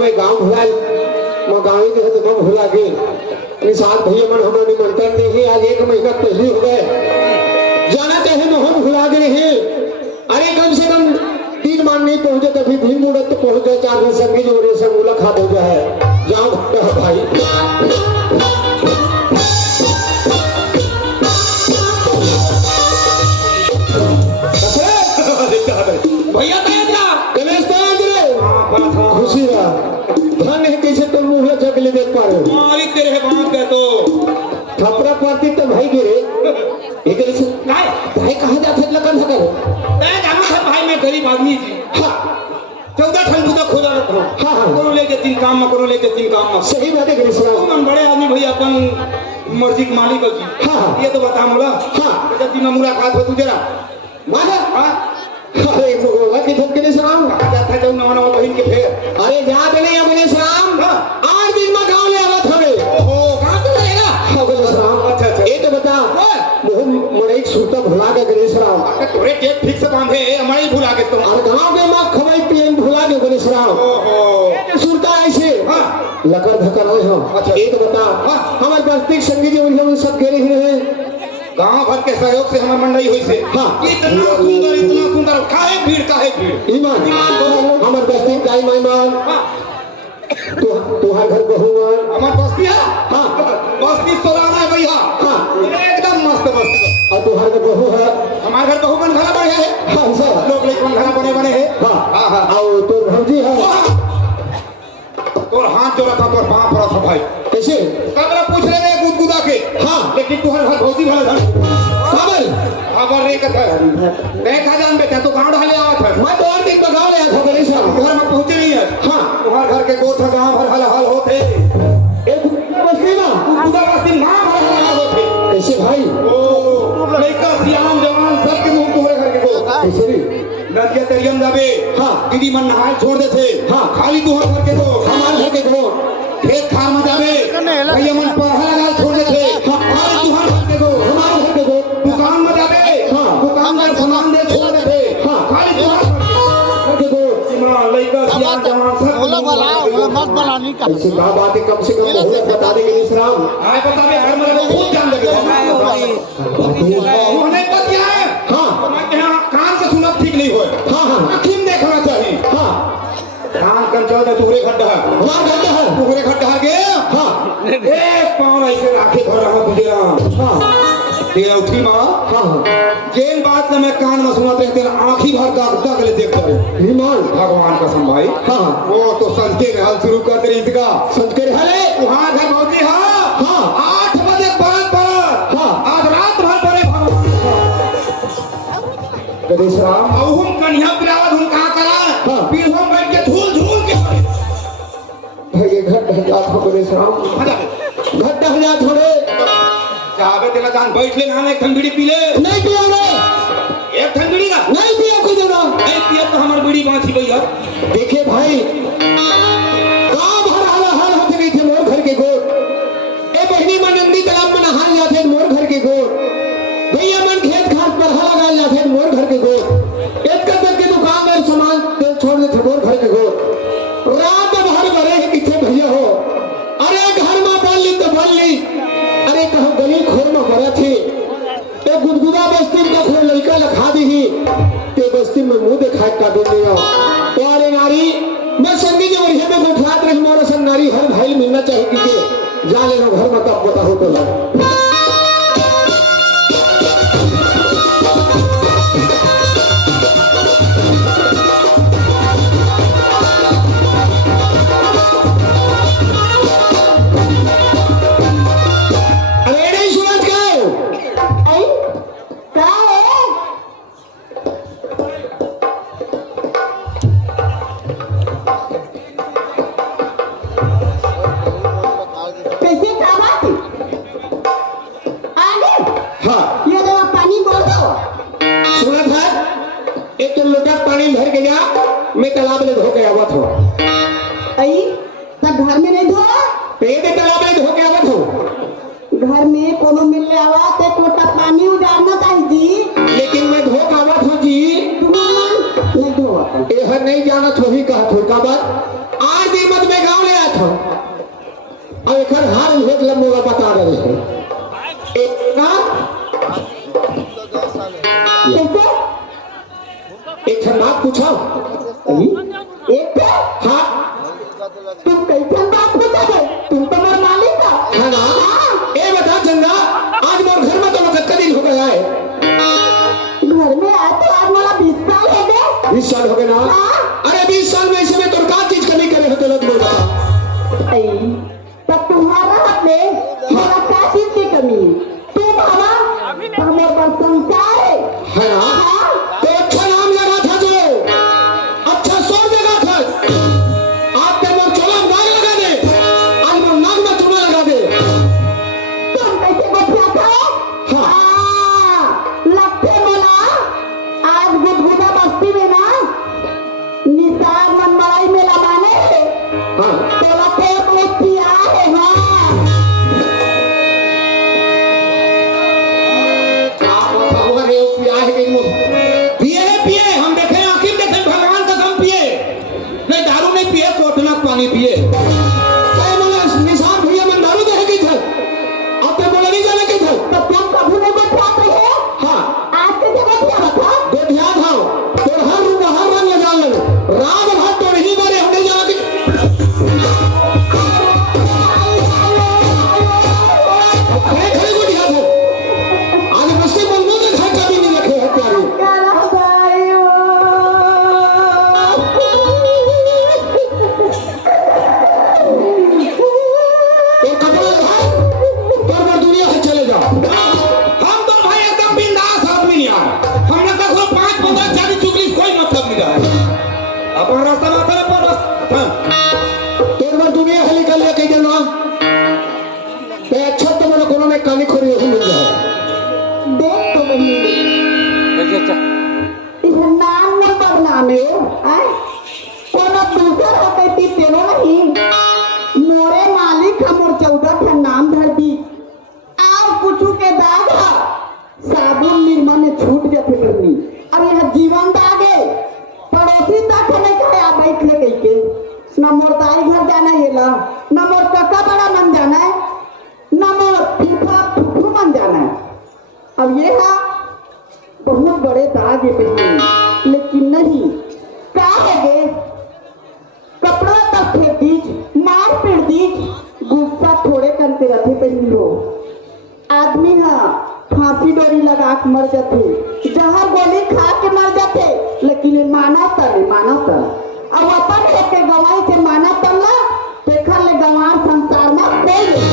में गांव भुलाल मैं गाँव के तो मैं भुला गए निशान भैया मन हमें निमंत्रण दे ही आज 1 महीना पहले हो गए जाना चाहे तो हम भुला गए हैं। अरे कम से कम 3 मान नहीं पहुंचे तभी भी मुहूर्त तो पहुंच गए 4 दिन संगी जोड़े से मुलाकात हो जाए जाओ भाई भैया खुशी रहा धन है कैसे तुम मुँह जगले देख पा रहे हो मालिक तेरे है बांध के तो थपरा पाती तो भाई गिरे एक से भाई कहाँ जाते लगन सकल मैं जानू था भाई मैं गरीब आदमी थी हाँ 14 ठन बुदा खोदा रखो हाँ हाँ करो लेके 3 काम में करो लेके 3 काम में सही बात है गिरीश राव तुम बड़े आदमी भैया अपन मर्जी के मालिक हो जी हाँ ये तो बता मोला हाँ जब दिन मुलाकात हो तू जरा माना हां अरे तो बोला कि तुम गिरीश राव जाता जाऊ नवा बहन के फेर अरे जात नहीं है गिरीश राव 8 दिन में गांव ले आवत हवे ओहो कहां से रहेगा हाँ गिरीश राव अच्छा ये तो बता मोहन मरे सूता भुला के गिरीश राव तोरे डेट ठीक से बांधे हमारे ही भुला के तुम और गांव के मां खवाई पियन भुला के गिरीश राव ओहो सूता ऐसे हां लकर धकर रहे हो अच्छा ये तो बता हमारे बस्ती संगी जी उन सब कह रहे हैं गांव भर के सहयोग से हमार मंडई हुई से हाँ इतना सुंदर काहे भीड़ ईमान हमार बस्ती गाय मेहमान तुहार घर बहुमान हमार बस्ती है हाँ बस्ती सोलाना है भैया हाँ एकदम मस्त मस्त और तुहार घर बहू है हमार घर बहु बन घरा बढ़िया है हाँ सर लोग लेकिन घरा बने है हाँ हाँ और तोर भौजी है तोर हाथ जोड़ा था तोर पांव पड़ा था भाई कैसे कबरा पूछ रहे हैं गुदगुदा के हाँ लेकिन तुहर घर भौजी भला खबर खबर रे कथा देखा जान बेटा तो गांव ढाले आवत है मैं तो और दिन में गाँव ले आया था गणेश साहब घर में पहुंचे नहीं है हाँ तुहर घर के गोथ गांव भर हल हल होते एक बस्ती ना गुदगुदा बस्ती गांव भर हल हल होते कैसे भाई ओ लड़का सियाम जवान सब के मुंह तुम्हारे घर के गोथ कैसे रे नदिया तरियम जाबे हाँ दीदी मन नहाए छोड़ देते हाँ खाली तुहर घर के गोथ हमारे घर के घोड़ खेत खार में जाबे भैया मन पढ़ा लगा छोड़ देते खाली तुहर घर के गोथ हमारे घर के घोड़ दुकान में जाबे हाँ दुकानदार सामान दे छोड़ देते हाँ खाली तुहर घर के घोड़ सिमरा लड़का सियाम जवान सब बोला बोला मत बोला नहीं का ऐसी कहा बात है कम से कम बहुत बता देंगे गिरीश राम आए बता दे घर में लोग खूब जान लगे नहीं बतिया है हाँ मैं कहा कान से सुनब ठीक नहीं होए हाँ हाँ आँखी में देखना चाहिए हाँ कान कन चल दे तुहरे खड्डा है वहाँ गड्ढा है तुहरे खड्डा के हाँ एक पाँव ऐसे राखे भर रहा तुझे हाँ ये उठी माँ हाँ हाँ जेन बात से मैं कान में सुनाते हैं तेरा आँखी भर का गले देख करे विमान भगवान कसम भाई हाँ वो तो संजके रहल शुरू कर दे इसका संस्कृत है वहाँ घर पहुंची हाँ 8 बजे बात पर हाँ आज रात भर पड़े भगवान गणेश राम और हम कन्या पिरावत हम कहाँ करा हाँ। फिर हम बैठ के झूल झूल के पड़े भाई ये घट हजार हो गणेश राम घट हजार थोड़े चाहे तेरा जान बैठ ले ना एक ठंडी पी ले नहीं पिया रे एक ठंडी का नहीं पिया कोई देना नहीं पिया तो हमारी बड़ी बांसी भैया देखिए भाई गांव भर हाल होते गई थे मोर घर के गोद ए बहनी मन नंदी तालाब में नहाने जाते मोर घर के गोद भैया मन खेत खाद पर हल लगाए जाते मोर घर के गोद एक कर के दुकान में सामान छोड़ देते मोर घर के गोद रात भर भरे है किथे भैया हो अरे घर में बन ली तो बन ली अरे कहो गली खोर में भरा थी ते गुदगुदा बस्ती का खोर लड़का लखा दी ही ते बस्ती में मुंह दिखाए का दे दिया तो अरे नारी मैं संगी के वरिया में बैठात रही मोर संग नारी हर भाई मिलना चाहिए कि जा ले लो घर में तब पता हो तो लग मैं तालाब में धो के आवत हो आई तब घर में नहीं धो पेट तालाब में धो के आवत हो घर में कोनो मिलने आवा ते टोटा पानी उजाड़ना चाहिए जी लेकिन मैं धो के आवत हो जी नहीं धो यह नहीं जाना थोड़ी कहा थोड़ी का बात आज भी मत में गांव ले आया था और एक हार भेज लम्बोगा बता रहे हैं एक ना एक बात पूछो एक हाँ तुम कैसे बात पूछा है तुम तो मेरा मालिक है ना ए बता चंदा आज मोर घर में तो वक्त का दिन हो गया है घर में आए तो आज मेरा 20 साल हो गए 20 साल हो गए ना अरे 20 साल में इसमें तो क्या चीज कमी करे होते लोग बोल तब तुम्हारा हाथ में मेरा क्या चीज की कमी तुम हमारा हमारा संसार है ना तो अच्छा नाम लगा था जो अच्छा सौ जगह था आप पे मोर चोला नाग लगा दे आज मोर नाग में चोला लगा दे तुम कैसे बचा था लगते बोला आज गुदगुदा बस्ती में ना निशान नंबराई में लगाने हाँ तो लगते बहुत पिया है पानी पिए निशान भैया मन दारू दे गई थे अब तो बोला नहीं जाने की थे तो तुम कभी नहीं बचाते हैं हाँ आज के जगह क्या बता गोठिया था तो हर रंग लगा ले रात भर तो नहीं मारे हमने जाना की खड़े खड़े गोठिया थे आज बस्ती बंदों के घर कभी नहीं रखे हैं प्यारे न मोर दाई घर जाना है ला न मोर काका बड़ा मन जाना है न मोर फूफा फूफू मन जाना है अब ये है बहुत बड़े दाग है बहनी, लेकिन नहीं का है गे कपड़ा तक फेंक दीज, मार पीट दीज, गुस्सा थोड़े करते रहते बहनी हो। आदमी है फांसी डोरी लगा के मर जाते, जहर गोली खा के मर जाते, लेकिन ये माना तले माना तल अब अपन लेके गवाई के माना तल्ला देखा ले गंवार संसार में कोई नहीं।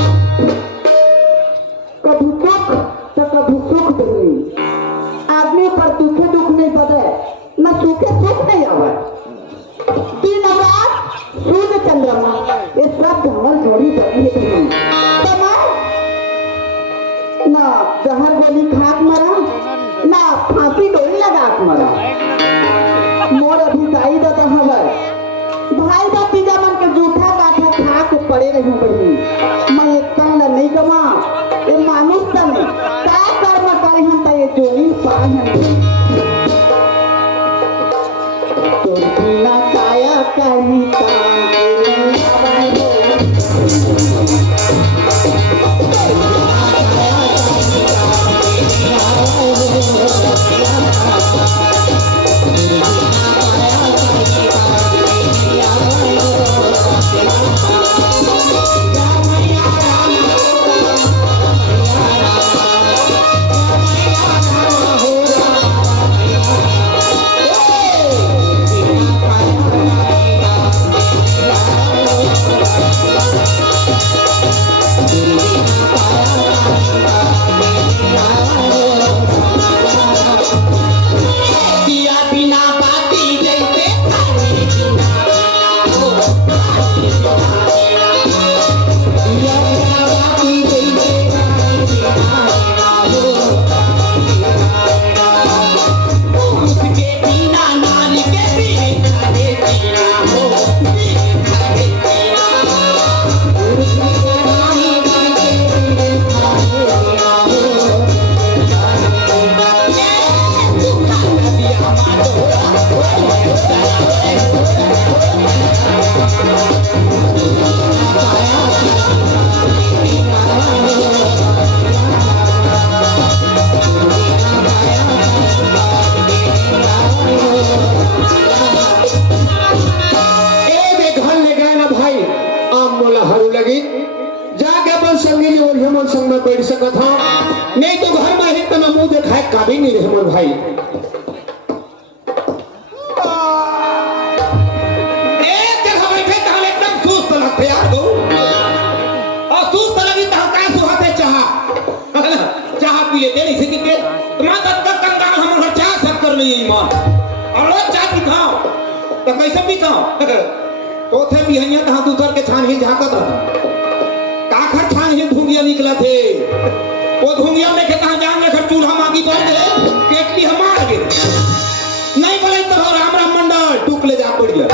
कभी दुख तो कभी सुख बहनी, आदमी पर दुखे दुख नहीं बदे न सुखे सुख नहीं आवे। दिन और रात सूर्य चंद्रमा ये सब झमल जोड़ी बनी है बहनी। ना जहर गोली खाक मरा ना फांसी डोरी लगा के मरा। मोर अभी दाई दादा हवे भाई भतीजा मन के जूठा गाठा खा के पड़े रही बहनी। मैं एक तन ला नहीं गवा ये मानुष तन का कर्म करे हम त ये जोनी पाए हम तोर बिना काया कहीं संग में बैठ सकत हूं, नहीं तो घर में हित में मुंह दिखाए काबी नहीं रहे मोर भाई। एक जगह बैठे तहां एकदम सुस्त लगते यार गो, और सुस्त लगी तहां का सुहाते चाह पी लेते नहीं सिकी के तुम्हारा तक कंगाल हम घर चाह शक्कर नहीं है ईमान, और रोज चाह पीता तो कैसे पीता तो थे बिहैया तहां दूसर के छान ही झाकत रहा काखर छान ही धुंगिया निकला थे, वो धुंगिया में के कहां जान में चूल्हा मांगी पड़ गए केटली हमार गे नहीं बोले तो राम राम मंडल टूक ले जा पड़ गया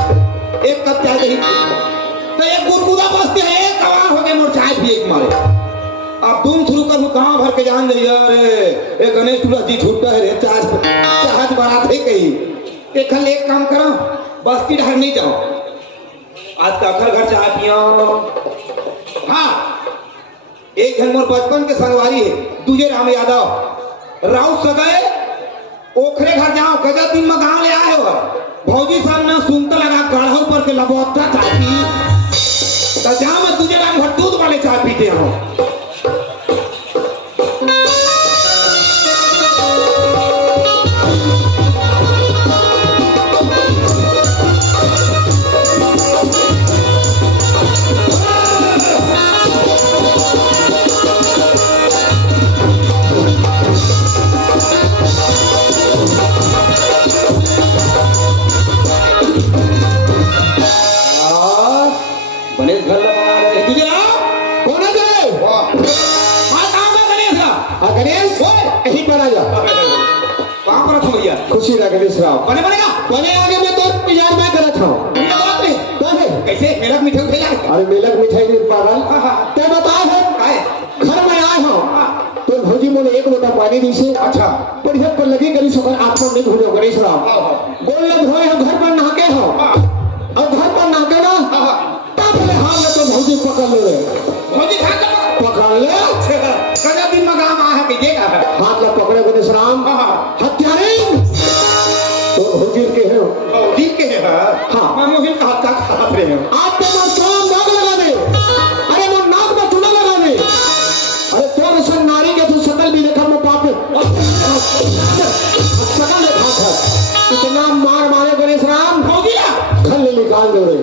एक कप चाय दही तो एक गुरगुदा बसते हैं एक कवा हो गए मोर चाय पिए के मारे। अब तुम शुरू करूं कहां भर के जान रही अरे ए गणेश तुला जी छूटा है रे चाहत बारात है कहीं एक खल एक काम करो बस्ती ढार नहीं जाओ आज का अखर घर चाय पियो। हाँ एक जन मोर बचपन के संगवारी है दूजे राम यादव राउत सगए ओखरे घर जाओ गजब दिन में गांव ले आए हो भौजी साहब ना सुनता लगा गढ़ा ऊपर के लबोता चाहती तो जाओ मैं दूजे राम घर दूध वाले चाय पीते हो। खुशी रहा गणेश राव बने बनेगा बने आगे मैं तो इंतजार मैं करत हूं ये बात नहीं कौन है कैसे मेलक मिठाई खिला अरे मेलक मिठाई नहीं पागल क्या बताओ है काय घर में आए हो तो भौजी मोने एक लोटा पानी दी से अच्छा बढ़िया पर लगी करी सकर आत्मा नहीं भूलो गणेश राव बोल लग होए हम घर पर नहाके हो और घर पर नहाके ना तब ले हां ले तो भौजी पकड़ ले भौजी खा कर पकड़ ले कदा दिन में गांव आ के देगा हाथ ला पकड़े गणेश राम हाँ हत्यारे तो हुजूर के हो जी के है हाँ। मैं मोहिन का हत्या खा रहे हैं आप तो मोर काम नाक लगा दे अरे मोर नाक में चूना लगा दे अरे तोर सन नारी के तू सकल भी देखा मैं पाप सकल देखा था इतना मार मारे गणेश राम भौजी खल निकाल दो रे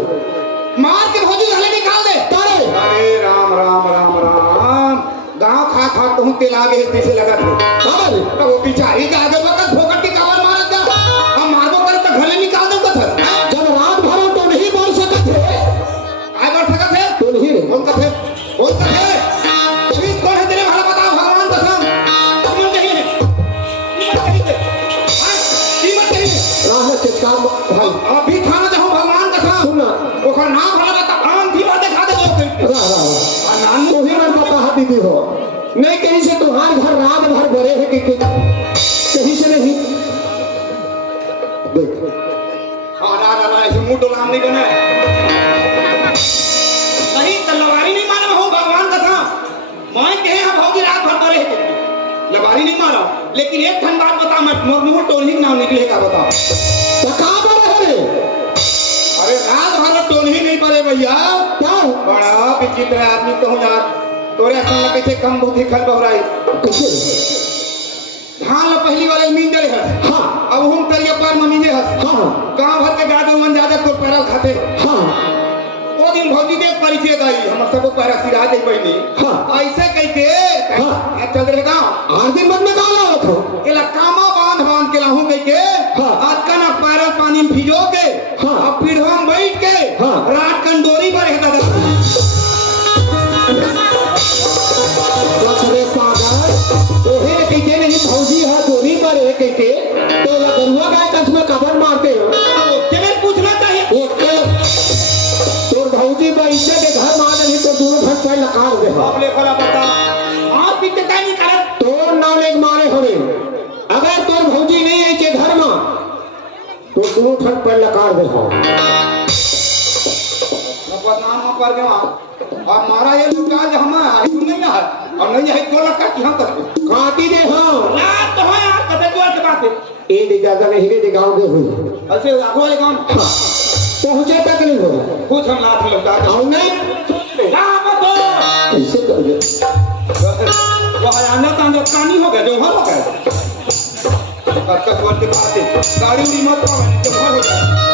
मार के भौजी घले निकाल दे तारे अरे राम राम राम राम गांव खा खा कहूं तेल आगे कैसे लगा थे खबर तो वो बिचारी का आगे वक्त भोकट की कावर मारत जा हम मारबो करे तो घले निकाल दो कथ जब रात भर तो नहीं बोल सकत थे आए बढ़ सकत है तो नहीं रे कौन कथे कौन कथे श्री कौन है तेरे भला बताओ भगवान कसम कीमत नहीं है कीमत नहीं है राह चित्कार भाई अभी खाना दे भगवान कसम सुन ओकर नाम भला बता आम थी बात खा दे जो राह नाम तो ही मन बता दीदी हो नहीं कहीं से तुम्हारे घर रात भर भरे है कि कहीं से नहीं देख हां ना ऐसे मुंह डोलाम नहीं बना सही तलवारी नहीं मारा हो भगवान कसम मैं कहे हम भौजी रात भर भरे लवारी नहीं मारा लेकिन एक ठन बात बता मत मोर मुंह टोली नाम निकलेगा बताओ तो कहां पर है अरे रात भर टोली नहीं पड़े भैया क्या बड़ा विचित्र आदमी कहूं यार तोरे संग कैसे कम बुद्धि खल बहराई कैसे धान ला पहली वाले मीन दे है हाँ अब हम करिए पर मम्मी दे है हाँ गांव भर के गादो मन ज्यादा तो पैरा खाते हाँ ओ दिन भौजी के परिचय दाई हम सब पैरा सिरा दे बहनी हाँ। ऐसे कहते हाँ। चल रहे गांव आज दिन मन में कहा आवत हो केला कामा बांध के लाहू कह के हाँ। आज कना पैरा पानी में भिजो के हाँ। अब पीढ़वा में बैठ के हाँ। रात कंडोरी पर रहता था लखरे पागल ओहे कहते नहीं भौजी है दोनी पर है कहते तो गरुआ गाय कस में कबर मारते हो तेरे पूछना चाहिए ओके तोर भौजी बैठे के घर मार नहीं तो दोनों घर पर लकार दे आप ले फला बता आप पीछे काय नहीं करत तोर नाम एक मारे होने अगर तोर भौजी नहीं है के घर में तो दोनों घर पर लकार दे हो बदनाम पर गया और मारा ये लुका जो हमारा है नहीं है और नहीं है कोला काटी हम करते काटी दे हो रात तो है यार कते जोर के बात है ए दिगादा नहीं रे दिगाओ दे हुई ऐसे आगो वाले काम पहुंचे तक नहीं हो कुछ हम लात लुका आओ नहीं राम तो ऐसे कर दे वो हयाना का जो कानी हो गया जो हो गया बरकत बोल के बात है गाड़ी में मत पावे जो हो गया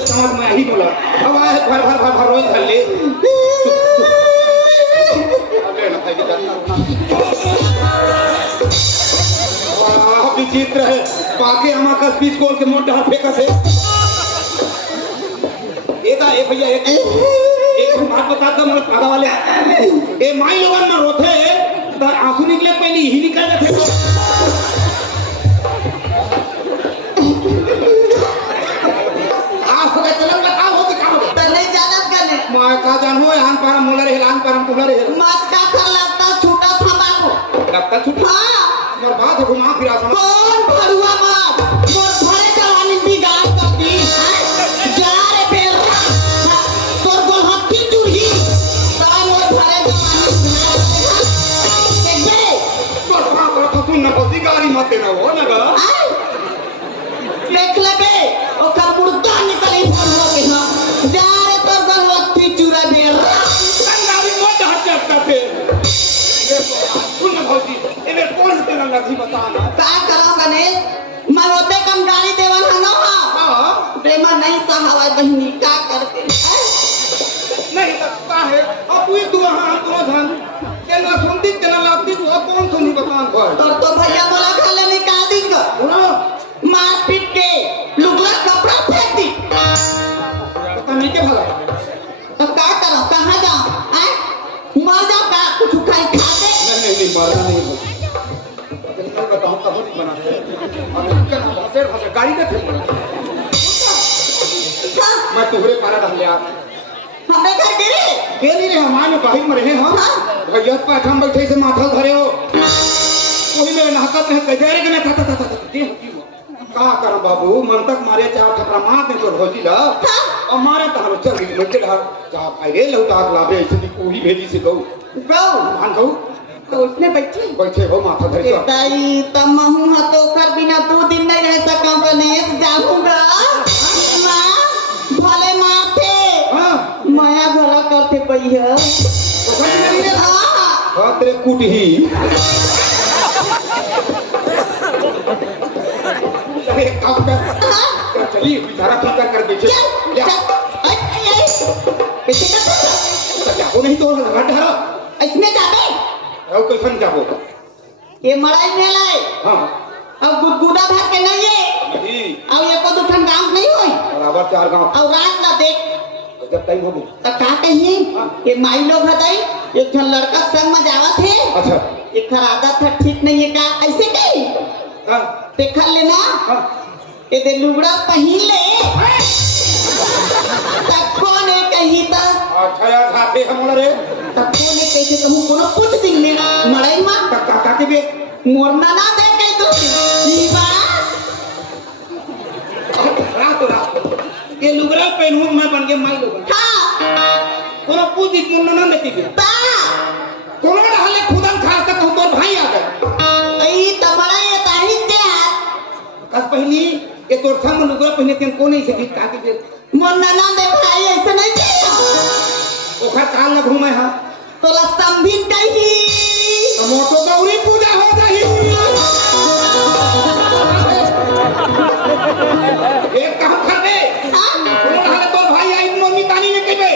समाज में ही बोला अब आए भर रोज धर ले विचित्र है पाके हमारा कस बीच कोल के मोटे हाथ फेंका से एक भैया एक बात बता दो मेरे आगा वाले ए माई लोगन में रोथे तो आंसू निकले पहले ही निकल जाते मां का जानो आन पर मोला रे आन पर मोला रे मत का कर लगता छूटा था बाबू लगता छुट्टी हां मोर बात है घुमा फिरा समझ कौन भरुआ बाप मोर घरे जवानी बिगाड़ कर दी जा रे फेर तोर को हत्ती चुरही ता मोर घरे जवानी देखबे मोर बाप रे तू न बदी गाड़ी मत देना हो ना गा देख लेबे ओकर मुर्दा निकले भरुआ के हां जा रे तोर को हत्ती चुरा दे गाड़ी मोटे हाथ चटका थे ये सुन भौजी चला लगी बता ना का करो गणेश मैं होते कम गाली देवन हनो हा हां प्रेमा नहीं सहावा बहनी का करते नहीं लगता है अब कोई दुआ हां तो धन के ना सुनती के ना लगती तो अब कौन सुनी बता पर तो भैया बोला खाले निकाल दी सुनो मार पीट के लुगला कपड़ा फेंक दी पता नहीं के भला तो का करो कहां जाओ हैं मर जाओ का कुछ खाई खाते नहीं मरना नहीं हो मैं बताऊं कब नहीं बना अब इसका ना बहुत गाड़ी का फेंक हाँ, मैं तुहरे पारा डाल लिया हमें घर गिरे गेली रे हमारे बाहर में रहे हां भैया पास हम बैठे से माथा धरे हो कोई मेरे नाकत में कैसे रे के मैं था दे का कर बाबू मन तक मारे चार थपरा मार दे तो होजी ला और मारे तो हम चल गई मुझे ढा जा भाई रे लौटा लाबे ऐसे कोई भेजी से गौ गौ मान गौ तो उसने बैठे हो माथा धरे ताई तमहू हतो कर बिना 2 दिन नहीं रह सका गणेश जाऊंगा मां भले माथे हां माया भला करते पहिया तो सच नहीं रे हां हां तेरे कुटही अरे काम कर चली बेचारा फिकर कर बेचे ले जाओ नहीं तो हट हरा इसमें जाबे और कैसन जाबो ये मड़ाई में लाए हां अब गुदगुदा भर के नहीं है नहीं अब ये को दुठन गांव नहीं होई बराबर 4 गांव और रात ना देख जब टाइम हो तो का कहिए ये माई लोग हताई एक जन लड़का संग में जावत है अच्छा एक खर आदत है ठीक नहीं है का ऐसे कही हां देखा लेना हां ये दे लुगड़ा पहन ले तब कौन है कहीं ता अच्छा यार खाते हम रे तब कौन है कैसे कहूं कोनो कुछ दिन में मड़ाई मां काका के बे मोरना ना दे कहीं तो ई बात रात ये लुगड़ा पहनूं मैं बन के माई लोग हां कोनो पूछ दी मुन्ना ना लेती बे ता कोनो हले खुदन खा तक हम तोर भाई आ गए ई तबड़ा ये ताही ते कस पहली ये तोर संग लुगड़ा पहने तेन कोने से गीत का के मोरना ना दे भाई ऐसे नहीं किया ओखा काल न घूमे हां तो लस्तंभिन कही तो मोटो गौरी पूजा हो जाही एक काम कर दे कोनो हले तोर भाई आई मम्मी तानी में केबे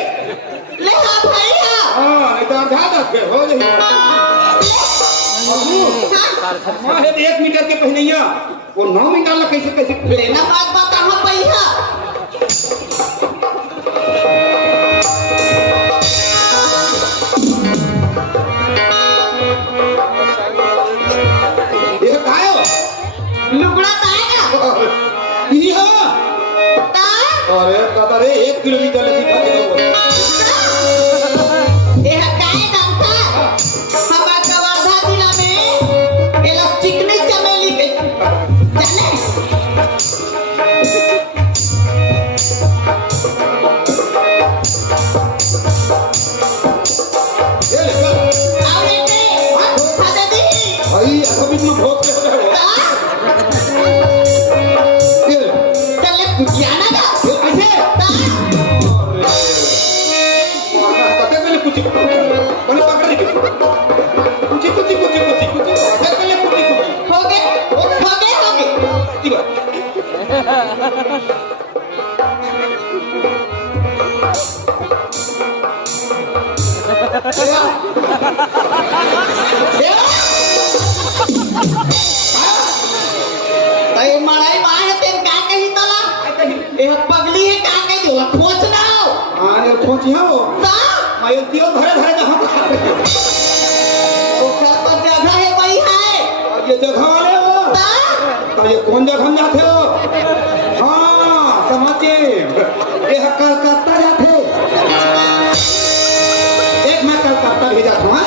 ले हा भैया हां इधर धा दस के हो जाही मां है 1 मीटर के पहनैया वो 9 मीटर ला कैसे कैसे लेना बात बता हम भैया ये कायो लुगड़ा ताएगा ई हां ता अरे दादा रे 1 किलोमीटर ले दिखा दे ये काय नाम था हमारा कवर्धा जिला में ये लोग चिकनी चमेली के जाने ये ले चल आओ बेटे खाते दी भाई अभी में भोग ले रहे हो ये चले जाना का कैसे ता कते पहले कुछ बने पकड़ दे कुछ कते पहले कुछ हो गए की बात अरे मड़ाई बाहर तेन का कही तला ये पगली है का कही जो खोजना हो हां ये पहुंची हो ता मैं दियो धरे धरे जहां ओकर पर जगह है वही है और ये जगह वाले हो ता तो ये कौन जगह में जाते हो हां समझे ये कलकत्ता जाते एक मैं कलकत्ता भेजा था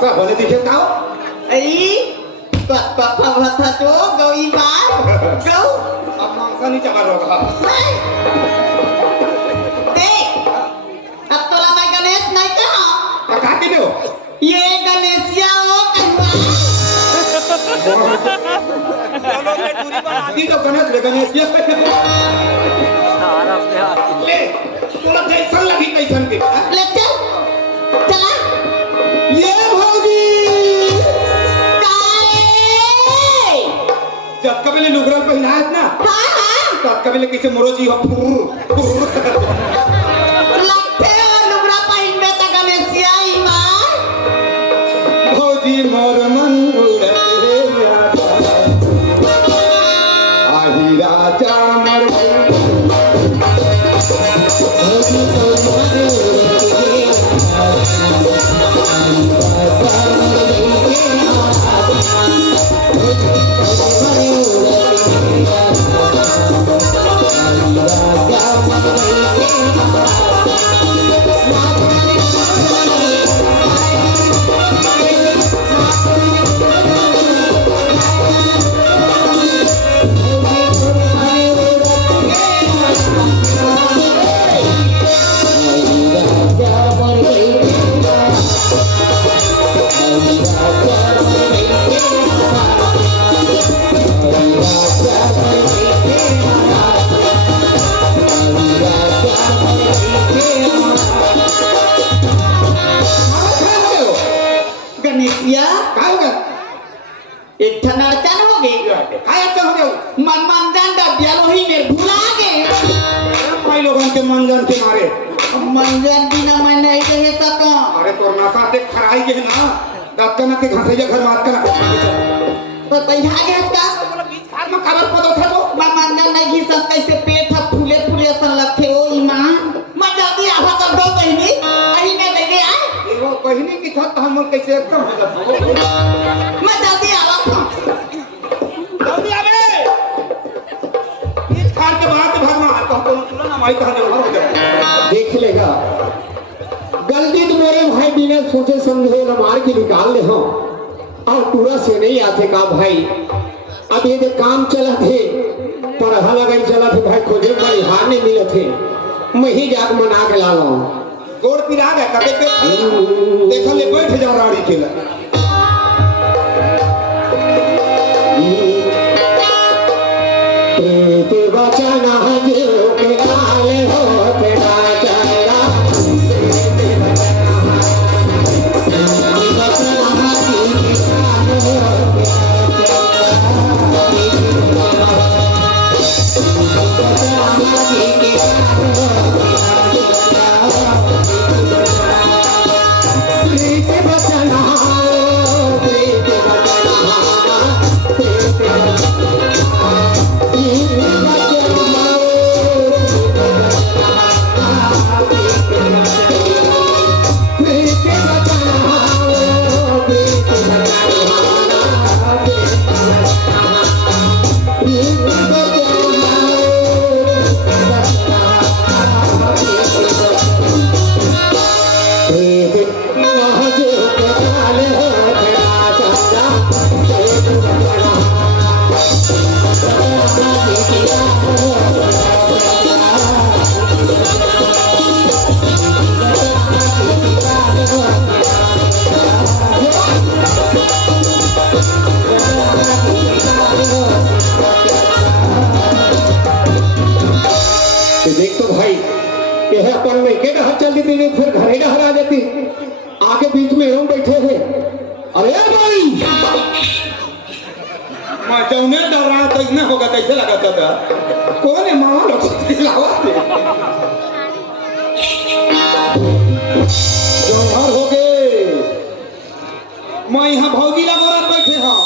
क्या बोले दिखे ताओ आई पापा भाता तो गई बात गौ अब मांसा नहीं चला रहा देख अब तो मैं गणेश नहीं कहा कहा के हो ये गणेशिया हो कहवा बोलो ये तो गणेश रे गणेश ये ले तोला कैसन लगी कैसन के ले चल चला ये भौजी काए जब कबले लुगरा पहनायत ना हां तब कबले कैसे मोरोजी हो फुर लगते लुगड़ा पहिन में त गणेशिया ईमान भौजी मोर मन उड़े आही राजा मर गणेशिया काय होगा एक ठन अड़चन हो गई काय अच्छा हो गया मन मन जान डबिया लोही में भुला गए भाई लोगों के मन जान के मारे मंजन बिना मैं नहीं रह सका अरे तोर ना साथे खराई के ना दांत ना के घासे घर मार कर तो तैया गया का आज में खबर पड़ो था वो मैं मंजन नहीं घी सब कैसे पेट है फूले फूले सन लगते हो ईमान मैं जल्दी आवा कर दो बहनी अही में दे दे आए वो कहनी की था हम कैसे एकदम हो जाता मैं जल्दी आवा था जल्दी आवे इस खार के बाद भगवान तो हमको तुला ना माई कहा हो जाए देख लेगा गलती तो मेरे भाई बिना सोचे समझे न मार के निकाल ले हो और पूरा से नहीं आते का भाई अब ये जो काम चला थे पर हलगन चला थे भाई खोजे बड़ी हार नहीं मिले थे मैं ही जाग मना के ला लो गोड़ पिरा गया कदे पे देखा ले बैठ जा राड़ी के ला प्रीत वचन जो के आले हो तेरा चला देख तो भाई यह अपन में के डहर चलती थी फिर घरे डहर आ जाती आगे बीच में हम बैठे थे अरे भाई मैं जौने डरा तो इतना होगा कैसे लगा था कौन है मामा लोग लावा थे जौहर हो गए मैं यहाँ भौजी लगोरत बैठे हाँ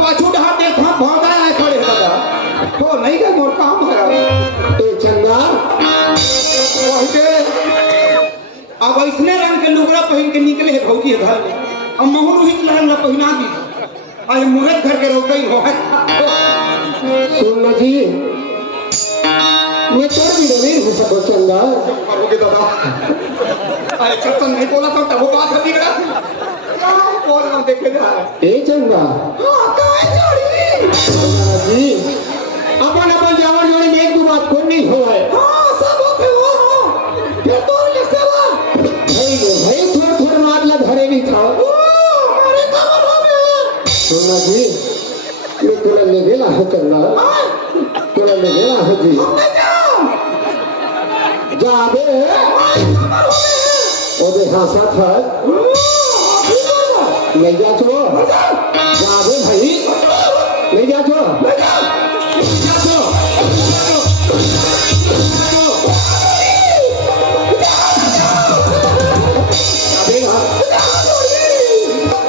पाछू डहा देखा भौगा है खड़े दादा तो नहीं गए मोर काम है तो चंगा वही के अब ऐसने रंग के लुगड़ा पहन के निकले है भौजी घर में अब महू ही रंग ला पहना दी आज मुहत घर के रोक गई हो सुन जी मैं तो भी नहीं हो सको चंगा करोगे दादा अरे कसम नहीं बोला तो तब बात होती करा बोल रहा देखे जा ए चंगा हां काय जोड़ी जी अपन अपन जावन जोड़ी में एक दो बात कोई नहीं हुआ है हां सब होते हो फिर तो ले सेवा भाई थोड़ा थोड़ा मारला धरे नहीं था अरे खबर हो गया सुना जी ये थोड़ा ले गेला है तो चंदा तेरा लगे ना है जी जाबे ओदे हासा था ले जा छो जाबे भाई ले जा छो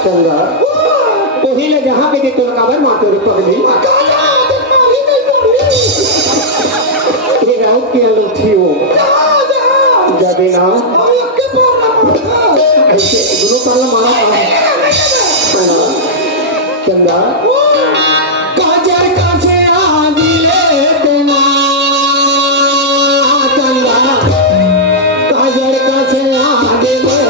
चंदा वही ले जहाँ पे तो काबर मातो रे पगली ये रात के लोग थी वो जाबे ना ऐसे दोनों पाला मारा चंदा काजर कासे आदि ले देना चंदा काजर कासे आदि ले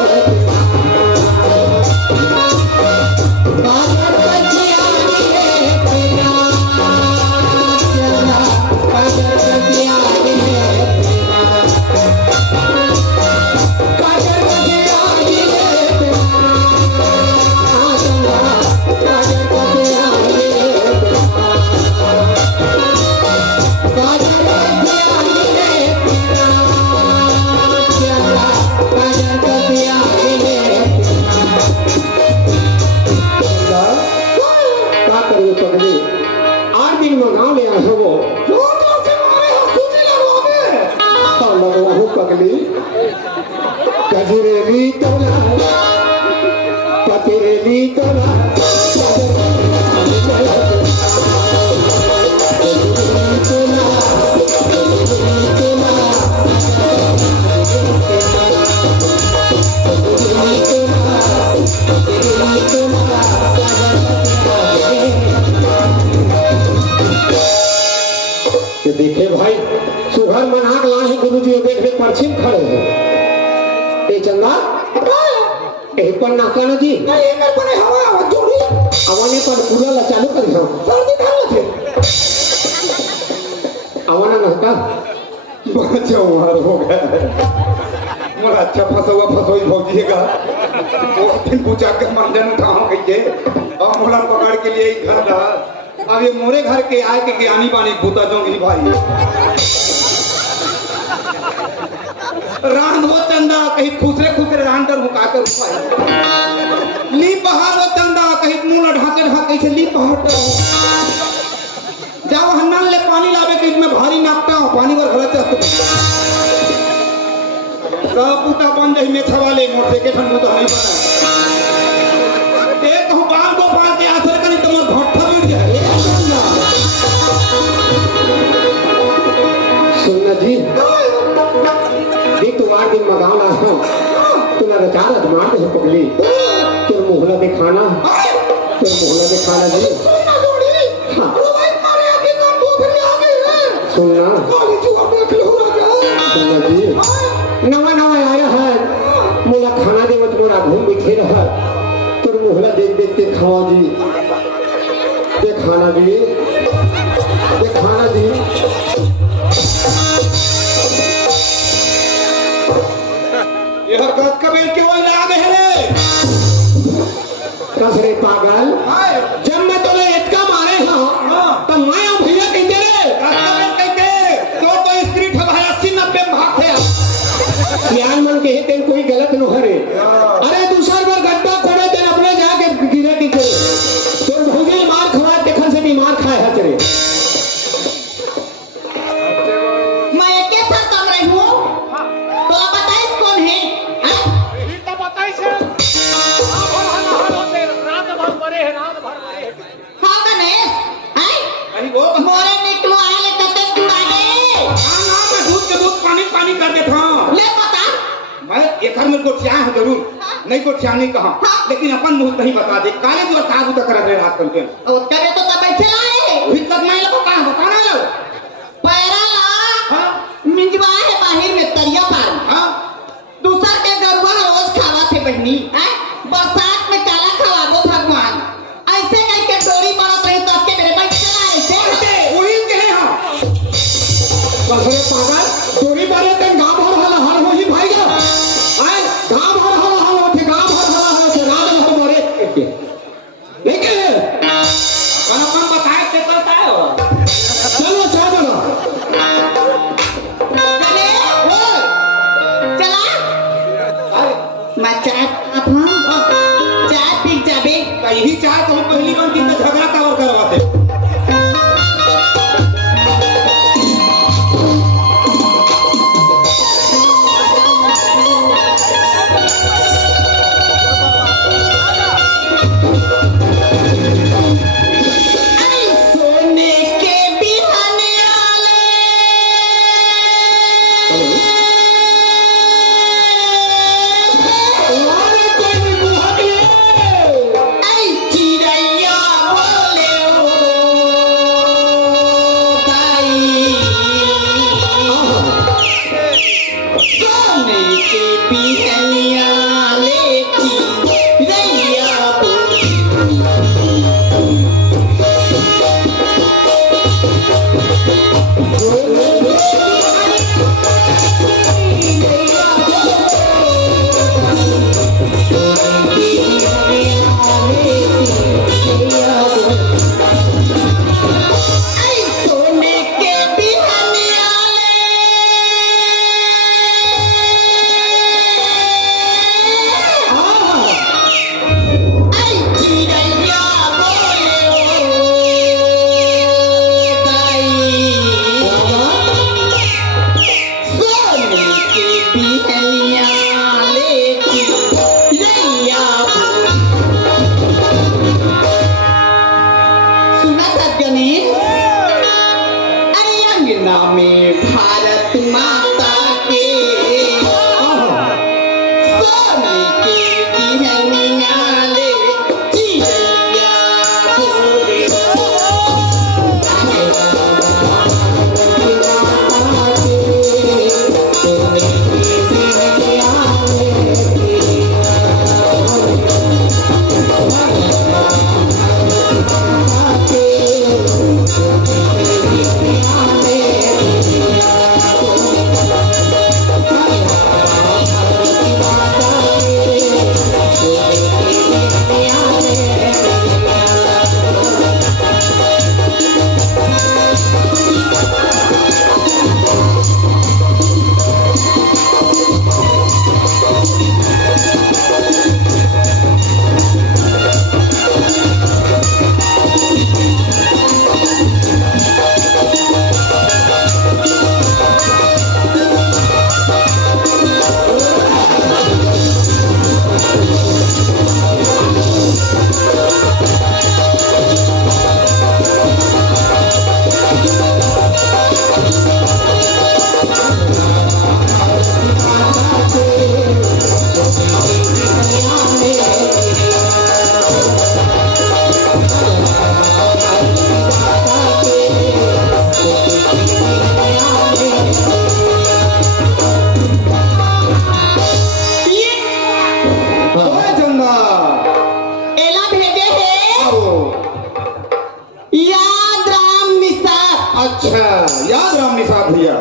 काजर कासे आदि ले देना चंदा काजर कासे आदि ले काजर कासे आदि ले चंदा काजर कासे आदि ले काजर कासे आदि ले चंदा काजर कासे आदि ले क्या करिए पगली 8 दिन में गाँव ले आए वो लगवाहू पगली गजरेली तोला कतिरेली तोला ये देखे भाई सुघर मनाक लाही गुरु जी देख रहे परछिन खड़े हैं ए चंदा ए पर नाकाना जी नहीं मैं पर हवा जोड़ी आवाने पर पूरा ला चालू कर दो जल्दी कर लो आवाना नहका बच्चा मार हो गया मोर अच्छा फसवा फसोई भौजिएगा वो फिर पूछा के मंजन कहां कहिए अब मोला पकड़ के लिए घर रहा अब ये मोरे घर के आए के ज्ञानी बानी भूता जोगी भाई रान वो चंदा कहीं खुसरे खुसरे रान कर मुका कर उपाय ली पहाड़ वो चंदा कहीं मुंह ढाके ढाके से ली पहाड़ कर जाओ हन्नन ले पानी लावे के इसमें भारी नाकता हूं पानी वर गलत है का पुता बन जही में छवाले मोटे के ठंडू तो नहीं पता एक हूं बाल गोपाल के आसर करी तुम भट्ठा गिर जाए सुनना जी ये तुम्हारे दिन मगाव ला हूं तुम्हारा चारत मार दे पगली तेरे मोहला दिखाना जी हां सुनना सुनना जी नवा नवा आया है मोला खाना दे मत मोरा घूम बिखे रहा तेरे मोहला देख देख के खावा जी दे खाना जी ये हरकत कबीर के वही लाग है रे कसरे पागल जब मैं तुम्हें इतना मारे हाँ तो मैं और भैया कहते रे कहते तो स्त्री ठगाया 80-90 भाग थे ज्ञान मन के तेन कोई गलत न हरे अरे दूसरा बार गड्ढा खोड़े तेन अपने जाके गिरे की तो भौजी मार खवा देखा से भी मार खाए हच रे मोरे निकलो आले तते चुड़ा दे हां ना मैं दूध पानी कर देता हूं ले पता मैं एक घर में गोठिया है जरूर नहीं गोठिया नहीं कहा लेकिन अपन मुंह नहीं बता दे काले जो साहब तक कर दे रात करके और करे तो तब बैठे आए अभी तक मैं लोग बताना लो पैरा ला हां मिंजवा है बाहर में तरिया पार हां दूसर के गरुआ रोज खावा थे बहनी हैं बरसात में काला खवाबो भगवान ऐसे कह के डोरी बड़ा रही तो के मेरे बैठ चला ऐसे वही के हां कसरे पागल डोरी बारे ते गांव भर हला हर हो ही भाई गा आए गांव भर हला हल उठे गांव भर हला हल से रात में मोरे लेकिन अपन बताए के करता है अंगना में भारत माता के सोने के दिहनिया ले चिड़ैया बोले एला भेजे है याद राम निसार। अच्छा याद राम निसार भैया।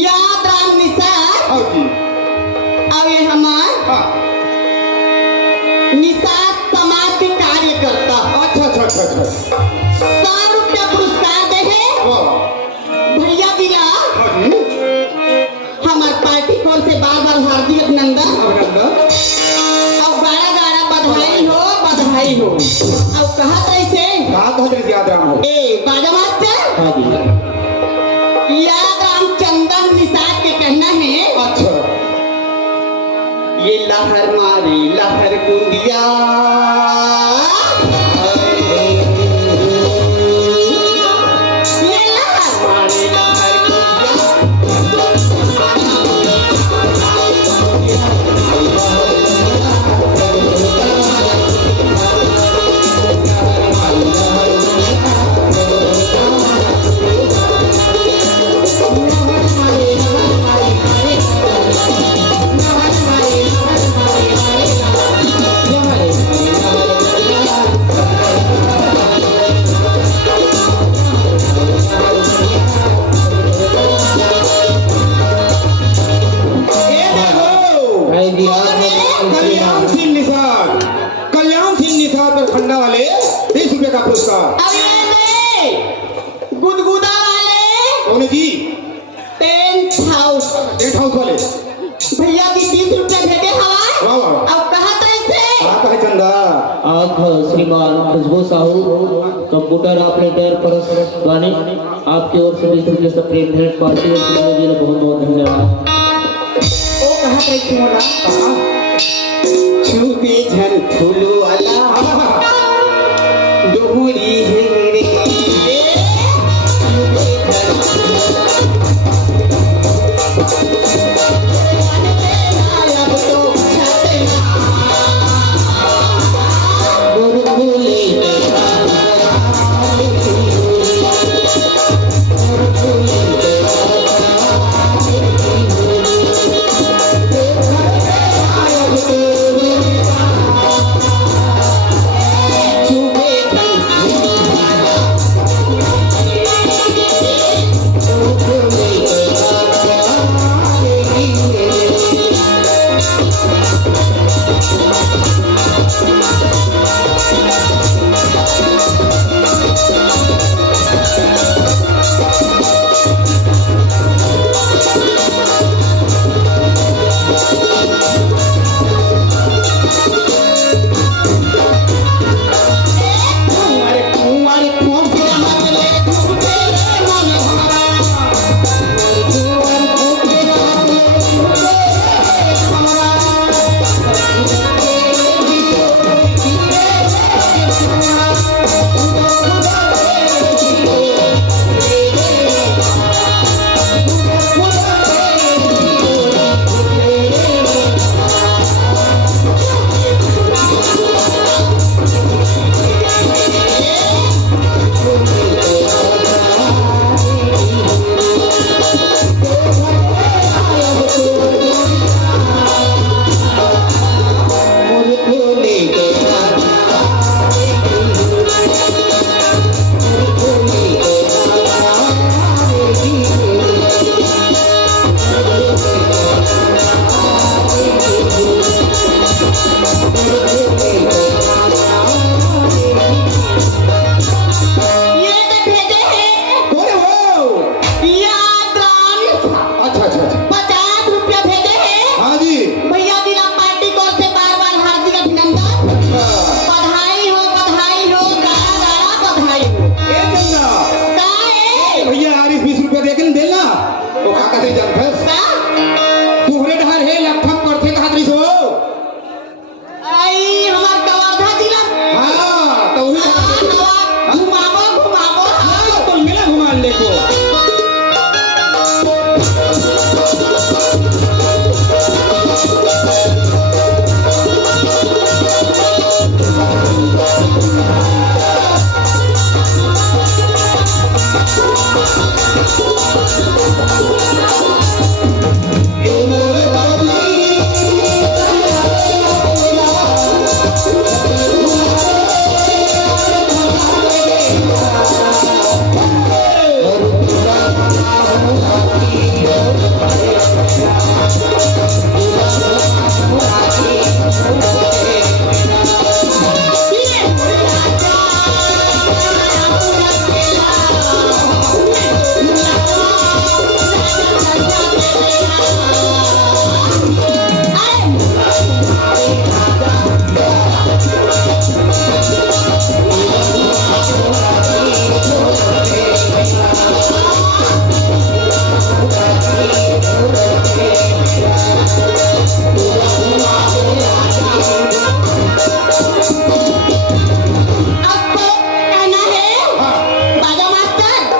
याद राम निसार हाँ जी। अब ये हमार हाँ। निसार समाज के कार्यकर्ता अच्छा अच्छा अच्छा अच्छा। 100 रुपया पुरस्कार दे है वाह। भैया दिला हाँ जी। हमार पार्टी की ओर से बार-बार हार्दिक अभिनंदन अभिनंदन। और गाड़ा बधाई हो बधाई हो। अब कहत ऐसे कहाँ कहते याद राम हो। ए बाजा मास्टर हाँ जी। याद राम चंदन निसार के कहना है अच्छा। ये लहर मारी लहर गुंदिया ये लहर मारी लहर गुंदिया कल्याण सिंह निसार। कल्याण सिंह निसार पर खन्ना वाले 20 रुपए का पुरस्कार। अब ये ले गुदगुदा वाले कौन है जी। 10 हाउस टेंट हाउस वाले। भैया की 20 रुपया भेजे हवा वाह वाह। अब कहा कैसे कहाँ है चंदा। आप श्रीमान खुशबू साहू कंप्यूटर ऑपरेटर परस वाणी आपकी ओर से 20 रुपये से प्रेम भेंट पार्टी और सुनने के लिए बहुत बहुत धन्यवाद। ओ कहा कैसे होला छुपे झन फूलो वाला डोहरी है रे तो का कहते जानथस तुहरे ढहर हे लफम करथे कहत रहिस हो आई हमार कवाधा जिला हां तो उही घुमाबो हां तो मिला घुमा ले को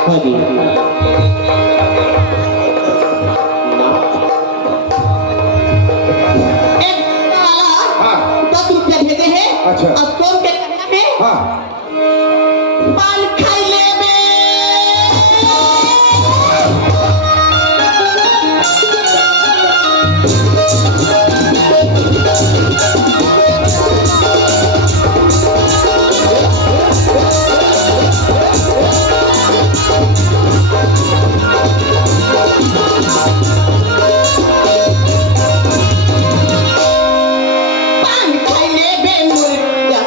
हाँ जी हां 10 रुपया भेजे हैं अच्छा। अब कौन के करना है हां पान खाई लेबे पान खाई लेबे मुर्गा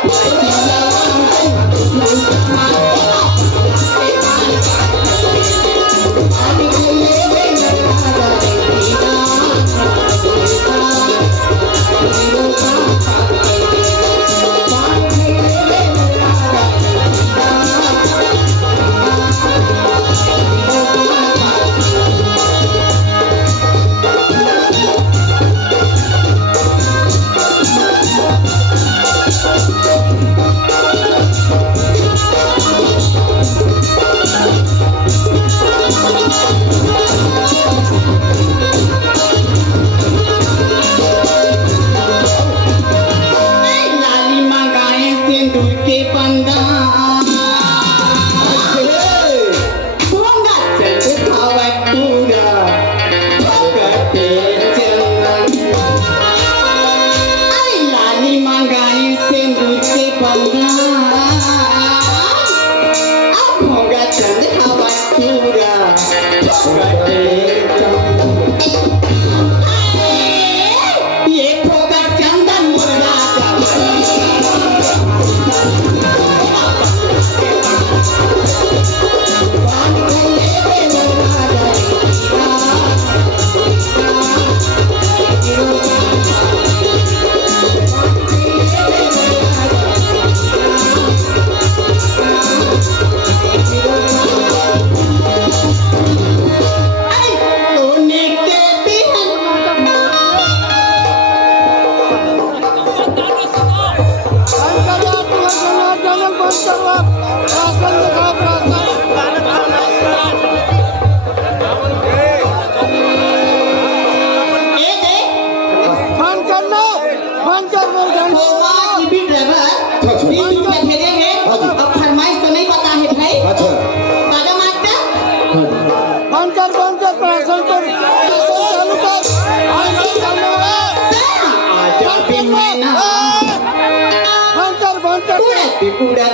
लाली मंगाए सिंदूर के पंदा भोंगा चल खावा पूरा भगते चंदन आई लाली मंगाए सिंदूर के पंदा अब भोंगा चल खावा पूरा भगते चंदन ये भोगा चंदन मुर्गा पूरा